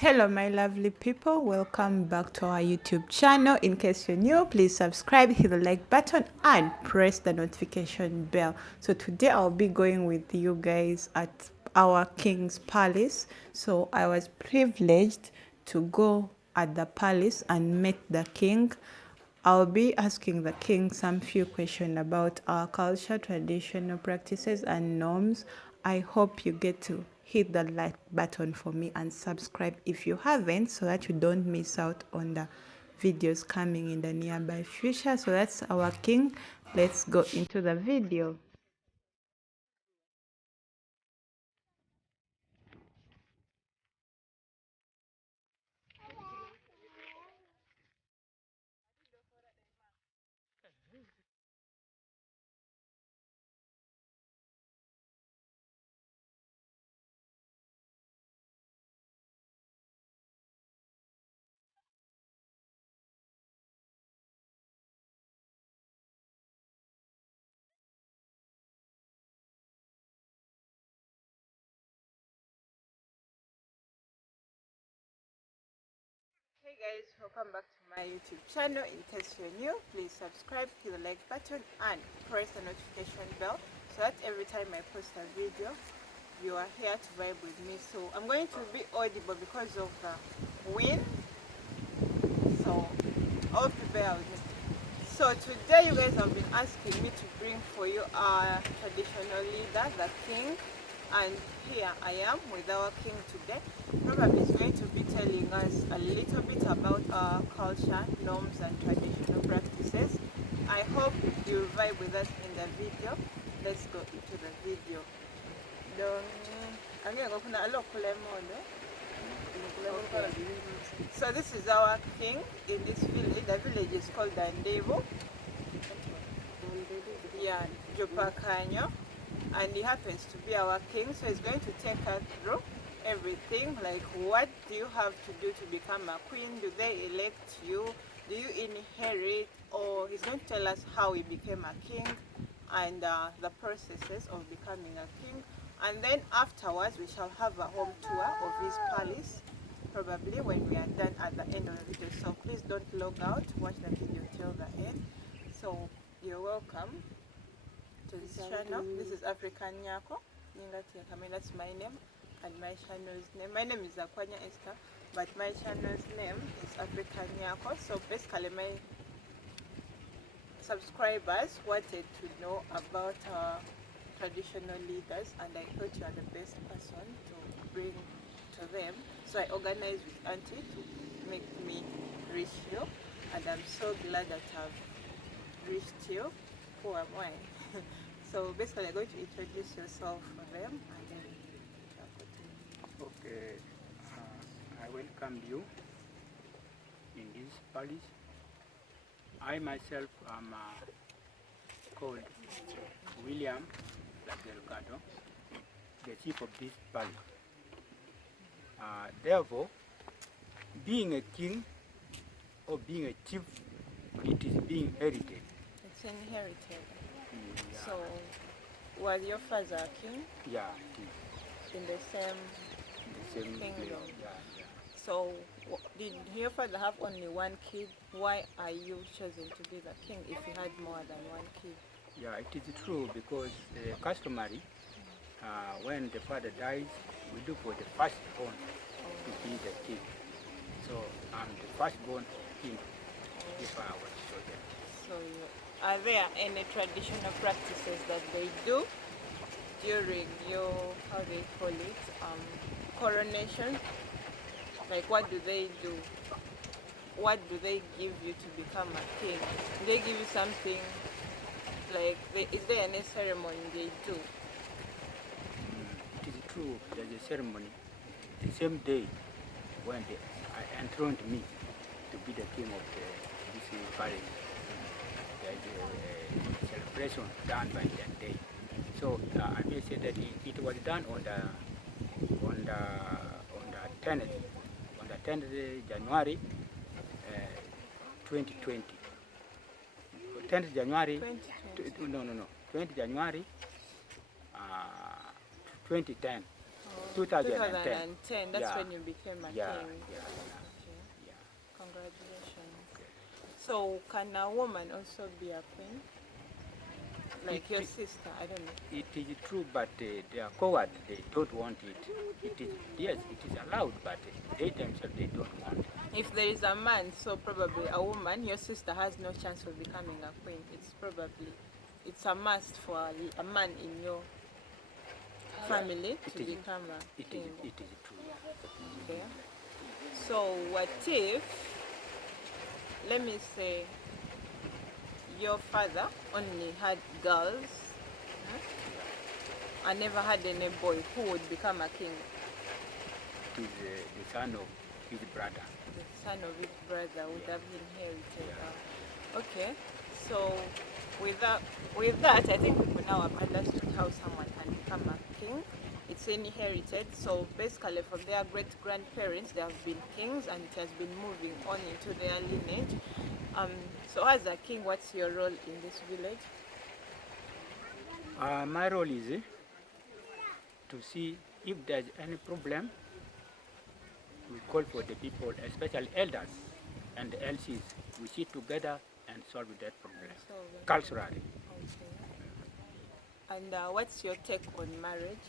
Hello my lovely people, welcome back to our YouTube channel. In case you're new, please subscribe, hit the like button and press the notification bell. So today I'll be going with you guys at our King's Palace. So I was privileged to go at the palace and meet the king. I'll be asking the king some few questions about our culture, traditional practices and norms. I hope you get to hit the like button for me and subscribe if you haven't, so that you don't miss out on the videos coming in the nearby future. So that's our king. Let's go into the video. Hey guys, welcome back to my YouTube channel. In case you're new, please subscribe, hit the like button and press the notification bell so that every time I post a video you are here to vibe with me. So I'm going to be audible because of the wind, so I hope you bear with me. So today you guys have been asking me to bring for you our traditional leader, the king, and here I am with our king today. Probably is going to be telling us a little bit about our culture, norms and traditional practices. I hope you vibe with us in the video. Let's go into the video. So this is our king in this village. The village is called Dandevo. Yeah, Jopakanyo. And he happens to be our king, so he's going to take us through everything, like what do you have to do to become a queen, do they elect you, do you inherit, or he's going to tell us how he became a king and the processes of becoming a king. And then afterwards we shall have a home tour of his palace, probably when we are done at the end of the video. So please don't log out, watch the video till the end. So you're welcome to this channel. This is African Nyako. That's my name and my channel's name. My name is Akwanya Esther, but my channel's name is African Nyako. So basically my subscribers wanted to know about traditional leaders, and I thought you are the best person to bring to them. So I organized with Auntie to make me reach you, and I'm so glad that I've reached you. Who am I? So basically, I'm going to introduce yourself for them, and then okay. I welcome you in this palace. I myself am called William Delgado, the chief of this palace. Therefore, being a king or being a chief, it is being inherited. it's inherited. Yeah. So, was your father a king Yeah, it is. in the same The same kingdom? place. Yeah, yeah. So, did your father have only one kid? Why are you chosen to be the king if you had more than one kid? Yeah, it is true because customary, when the father dies, we look for the firstborn to be the king. So I'm the firstborn king if I was chosen. So, are there any traditional practices that they do during your, how they call it, coronation? Like, what do they do? What do they give you to become a king? Do they give you something, like, is there any ceremony they do? It is true, there's a ceremony the same day when I enthroned me to be the king of this palace. There's a celebration done by that day. So I may say that it was done on the 10th, on the 10th January 2020. 10th January, 2020. no, 20th January 2010. 2010, that's Yeah. when you became a Yeah, king. yeah, Okay, yeah. congratulations. So can a woman also be a queen? Like your It, sister, I don't know. it is true, but they are coward. They don't want it. It is, yes, it is allowed, but they themselves they don't want. If there is a man, so probably a woman, your sister has no chance of becoming a queen. It's a must for a man in your family to become a king. It is true. Yeah. Okay. So what if, let me say, your father only had girls, and never had any boy, who would become a king? It is the son of his brother. The son of his brother would have inherited. Okay, so with that, I think we now have understood how someone can become a king. It's inherited, so basically from their great-grandparents, they have been kings, and it has been moving on into their lineage. So as a king, what's your role in this village? My role is to see if there's any problem. We call for the people, especially elders and the LCs. We sit together and solve that problem culturally. Okay. And what's your take on marriage?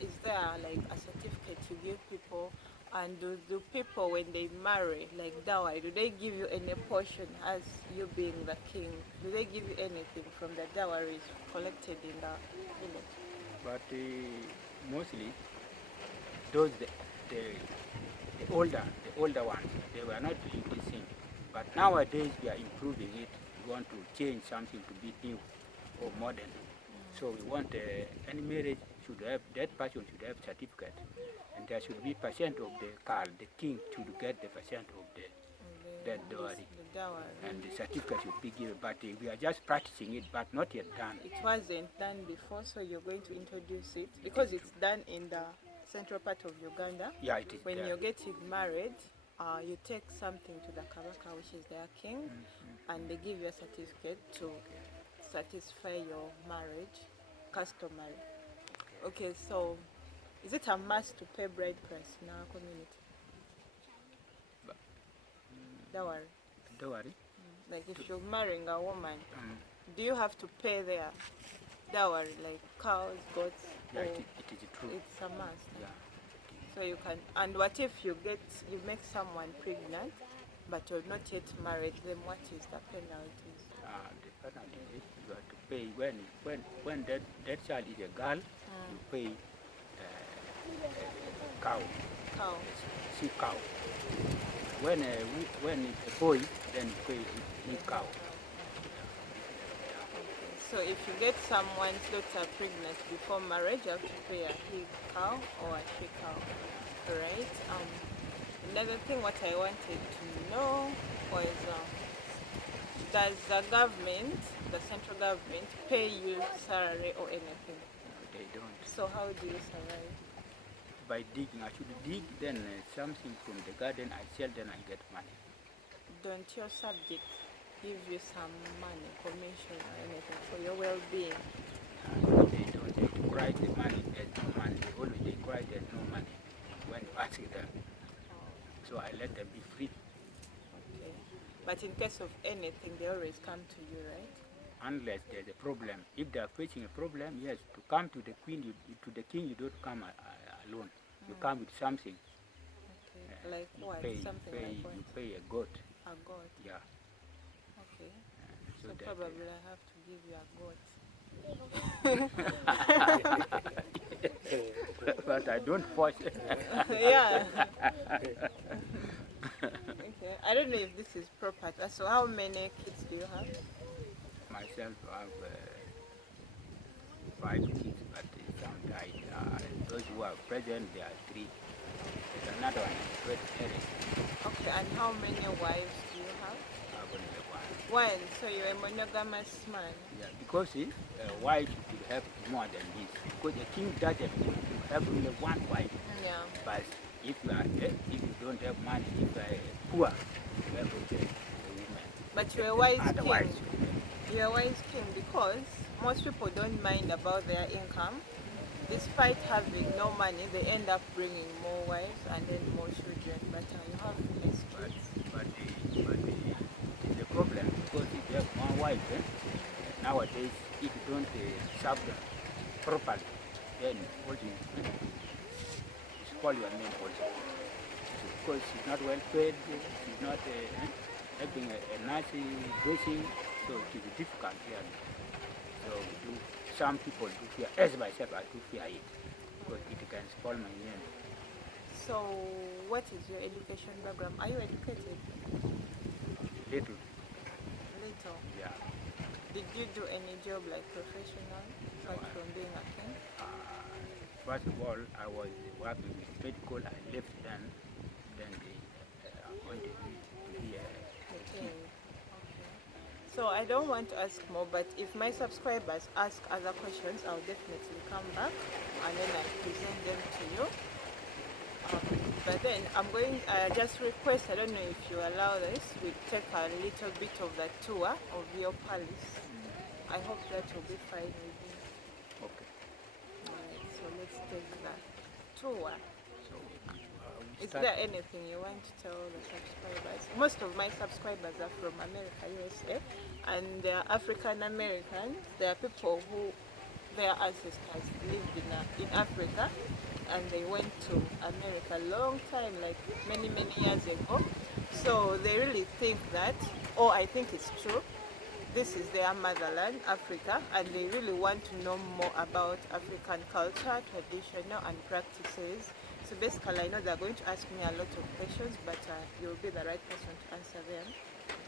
Is there like a certificate you give people? And do people, when they marry, like dowry, do they give you any portion as you being the king? Do they give you anything from the dowries collected in the village? But mostly those the older ones, they were not doing this thing. But nowadays we are improving it. We want to change something to be new or modern. So we want any marriage should have, that person should have certificate, and there should be percent of the car. The king should get the percent of that dowry, The dowry. and the certificate should be given. But we are just practicing it, but not yet done. It wasn't done before, so you're going to introduce it because it's done in the central part of Uganda. Yeah, it is. When there. you're getting married, you take something to the Kabaka, which is their king, and they give you a certificate to satisfy your marriage customary. Okay, so is it a must to pay bride price in our community? Dowry. Dowry. Like if you're marrying a woman, do you have to pay their dowry, like cows, goats? Yeah, it is true. It's a must. Yeah. So you can. And what if you make someone pregnant, but you're not yet married? Then what is the penalties? The penalty is you have to pay when that child is a girl, you pay cow. Cow. She cow. When it's a boy, then you pay he cow. So if you get someone's daughter pregnant before marriage, you have to pay a he cow or a she cow, right? Another thing, what I wanted to know was, does the government, the central government, pay you salary or anything? They don't. So how do you survive? By digging, I should dig, then something from the garden I sell, then I get money. Don't your subjects give you some money, commission or anything for your well-being? They don't. They cry the money, there's no money. Always they cry there's no money when you ask them. So I let them be free. Okay. But in case of anything, they always come to you, right? Unless there's a problem. If they are facing a problem, yes, to come to the queen, to the king, you don't come alone. You come with something. Okay. Like what? Something like what? You pay a goat. A goat. Yeah. Okay. So So that, probably I have to give you a goat. but I don't force. Yeah. Okay. I don't know if this is proper. So how many kids do you have? Myself, I have 5 kids, but some died. Those who are present, there are 3. There's another one in married. Okay. And how many wives do you have? I have only one. One. So you're a monogamous man. Yeah, because wife should have more than this. Because the king doesn't have only one wife. Yeah. But if you are if you don't have money, if you are poor, you have a woman. But you're a wise Otherwise, king. You're a wise king because most people don't mind about their income. Despite having no money, they end up bringing more wives and then more children, but you have less kids. The problem, because if you have one wife, nowadays, if you don't serve them properly, then what you spoil your name also. Because she's not well fed, she's not having a nice dressing, so it is difficult here. So some people do fear, as myself, I do fear it, because it can spoil my name. So, what is your education background? Are you educated? Little. Little. Yeah. Did you do any job like professional, apart from being a king? First of all, I was working with medical. I left then they appointed me to be a Okay. So I don't want to ask more, but if my subscribers ask other questions, I'll definitely come back and then I'll present them to you. But then I'm going, just request, I don't know if you allow this, we take a little bit of the tour of your palace. I hope that will be fine with you. Okay. Alright, so let's take the tour. So Is there anything you want to tell the subscribers? Most of my subscribers are from America, USA, and they are African Americans. They are people who, their ancestors lived in Africa, and they went to America a long time, like many years ago. So they really think that, or I think it's true, this is their motherland, Africa, and they really want to know more about African culture, traditional and practices. So basically, I know they're going to ask me a lot of questions, but you'll be the right person to answer them.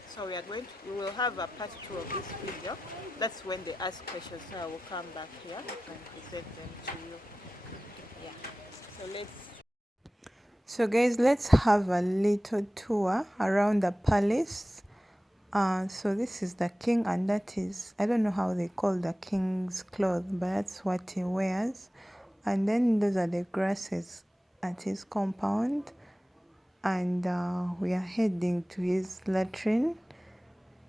So we will have a part 2 of this video. That's when they ask questions, so I will come back here and present them to you. Yeah. So guys, let's have a little tour around the palace. So this is the king, and that is, I don't know how they call the king's clothes, but that's what he wears. And then those are the grasses at his compound, and we are heading to his latrine.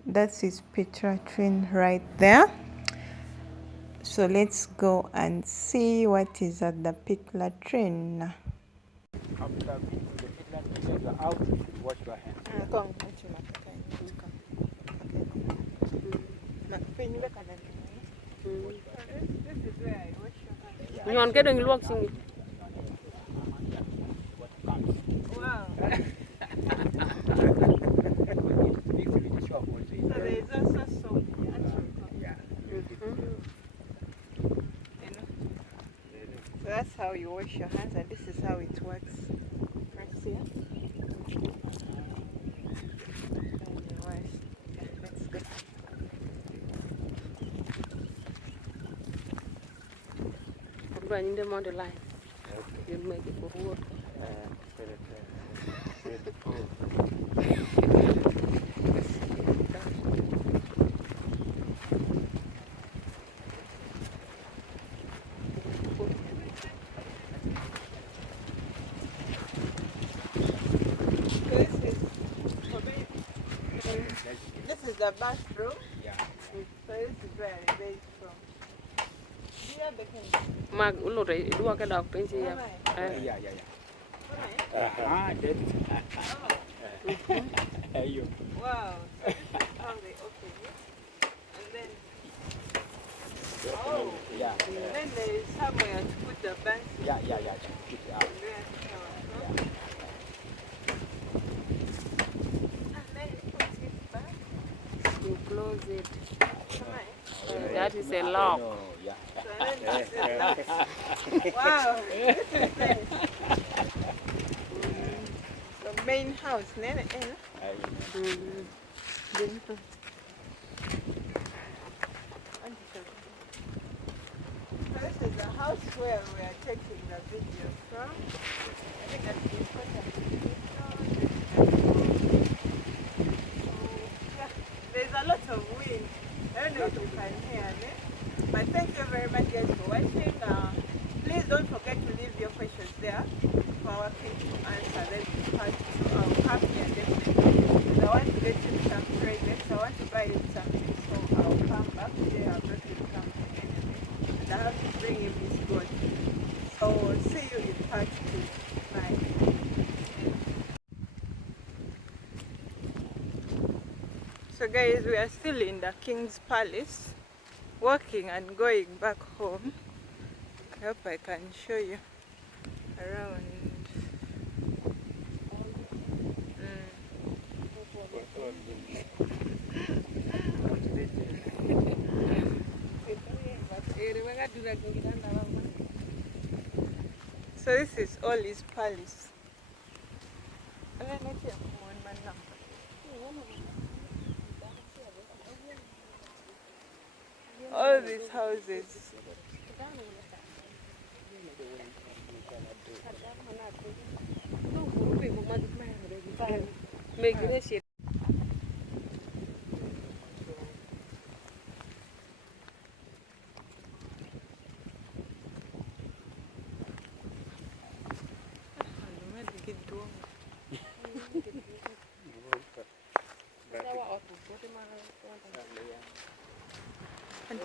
That's his pit latrine right there. So let's go and see what is at the pit latrine. after the pit you are out, you wash your hands. Come. This is where I wash your hands. Nyon cái đừng luộc xin. Wow. So there is also soap here. So that's how you wash your hands, and this is how it works. Press here. And you wash. Yeah, let's go. I'm running them on the line. You'll make it for work. This is the bathroom. Yeah. So this is where I bathe from. Yeah, they can. Mag ulo rồi đua cái đọc bên gì Yeah. You. Wow. So this is how they open it. And then, oh, Yeah. then there is somewhere to put the bags. Yeah. Put it out. And then you put it back. you close it. Right. That is a lock. No, yeah. So then this is that. Wow. This is nice. The main house, Nene. This is the house where we are taking the video from. I think that's the important video. Yeah, there's a lot of wind. I don't know if you can hear me. But thank you very much guys for watching. Please don't forget to leave your questions there for our king to answer them in part 2. I'll come here definitely. I want to get him some presents. I want to buy him something, so I'll come back today. I'll bring him something anyway. And I have to bring him his goat. So see you in part 2. So guys, we are still in the King's Palace, walking and going back home. I hope I can show you around. So this is all his palace. All these houses. And